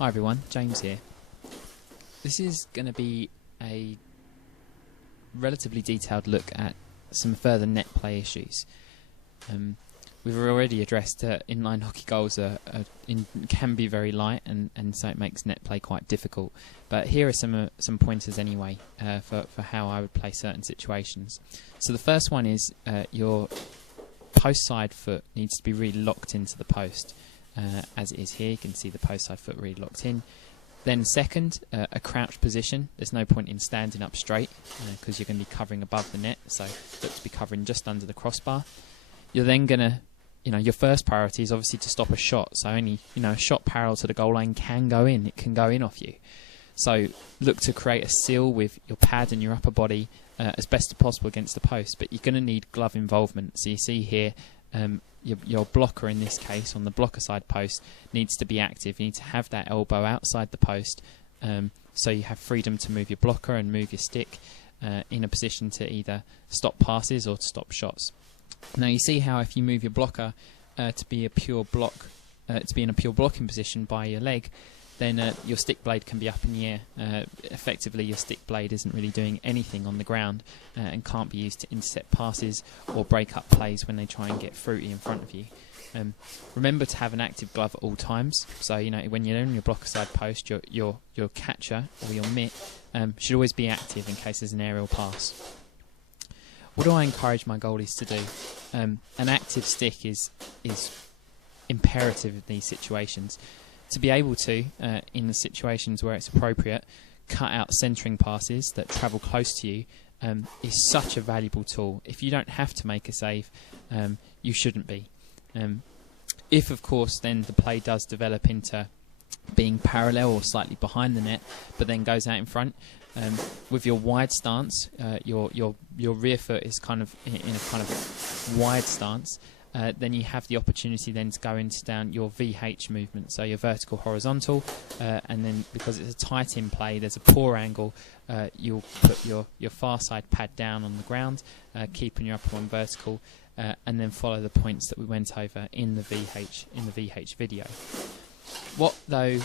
Hi everyone, James here. This is going to be a relatively detailed look at some further net play issues. We've already addressed inline hockey goals can be very light, and so it makes net play quite difficult. But here are some pointers anyway for how I would play certain situations. So the first one is your post side foot needs to be really locked into the post. As it is here, you can see the post side foot really locked in. Then second, a crouched position. There's no point in standing up straight because you're going to be covering above the net, so look to be covering just under the crossbar. You're then going to, your first priority is obviously to stop a shot. So only, a shot parallel to the goal line can go in. It can go in off you. So look to create a seal with your pad and your upper body as best as possible against the post. But you're going to need glove involvement. So you see here, your blocker in this case on the blocker side post needs to be active. You need to have that elbow outside the post so you have freedom to move your blocker and move your stick in a position to either stop passes or to stop shots. Now you see how if you move your blocker to be a pure block, to be in a pure blocking position by your leg, then your stick blade can be up in the air. Effectively, your stick blade isn't really doing anything on the ground and can't be used to intercept passes or break up plays when they try and get fruity in front of you. Remember to have an active glove at all times. So when you're in your blocker side post, your catcher or your mitt should always be active in case there's an aerial pass. What do I encourage my goalies to do? An active stick is imperative in these situations. To be able to, in the situations where it's appropriate, cut out centering passes that travel close to you is such a valuable tool. If you don't have to make a save, you shouldn't be. If, of course, then the play does develop into being parallel or slightly behind the net, but then goes out in front, with your wide stance, your rear foot is kind of in a kind of wide stance. Then you have the opportunity then to go into down your VH movement, so your vertical horizontal, and then because it's a tight in play, there's a poor angle, you'll put your far side pad down on the ground, keeping your upper one vertical, and then follow the points that we went over in the VH video. What though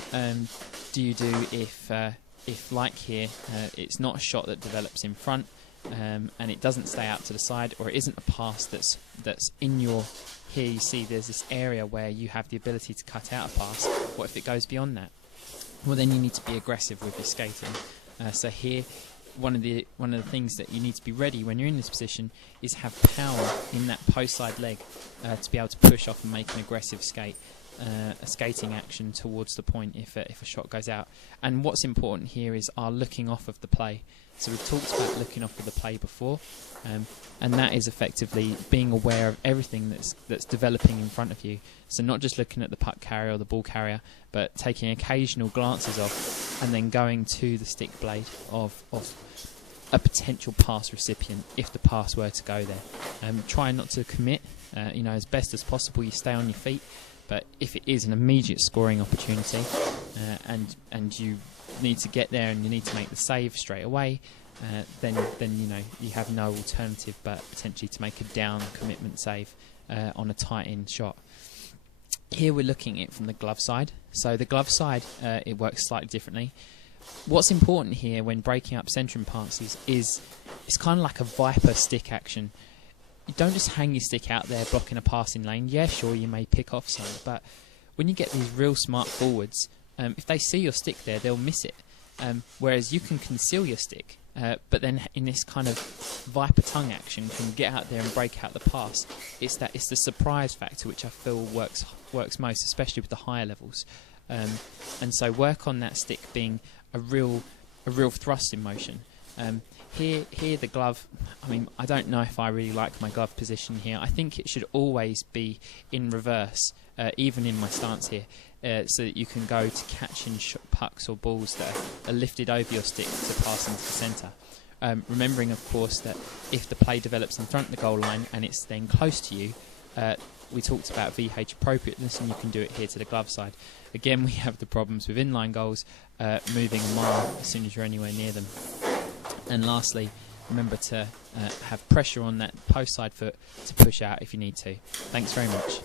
do you do if like here, it's not a shot that develops in front? And it doesn't stay out to the side, or it isn't a pass that's in your... Here you see there's this area where you have the ability to cut out a pass. What if it goes beyond that? Well, then you need to be aggressive with your skating. So here, one of the things that you need to be ready when you're in this position is have power in that post side leg to be able to push off and make an aggressive skate. A skating action towards the point if a shot goes out. And what's important here is our looking off of the play. So we've talked about looking off of the play before, and that is effectively being aware of everything that's developing in front of you. So not just looking at the puck carrier or the ball carrier, but taking occasional glances off and then going to the stick blade of a potential pass recipient if the pass were to go there. Try not to commit, as best as possible you stay on your feet. But if it is an immediate scoring opportunity and you need to get there and you need to make the save straight away, then you have no alternative but potentially to make a down commitment save on a tight in shot. Here we're looking at it from the glove side. So the glove side, it works slightly differently. What's important here when breaking up centering passes is it's kind of like a viper stick action. You don't just hang your stick out there blocking a passing lane. Yeah, sure, you may pick off some, but when you get these real smart forwards, if they see your stick there, they'll miss it. Whereas you can conceal your stick, but then in this kind of viper tongue action, can get out there and break out the pass. It's the surprise factor which I feel works most, especially with the higher levels. And so work on that stick being a real thrust in motion. Here the glove, I don't know if I really like my glove position here. I think it should always be in reverse, even in my stance here, so that you can go to catching pucks or balls that are lifted over your stick to pass into the centre. Remembering, of course, that if the play develops in front of the goal line and it's then close to you, we talked about VH appropriateness, and you can do it here to the glove side. Again, we have the problems with inline goals, moving a mile as soon as you're anywhere near them. And lastly, remember to have pressure on that post side foot to push out if you need to. Thanks very much.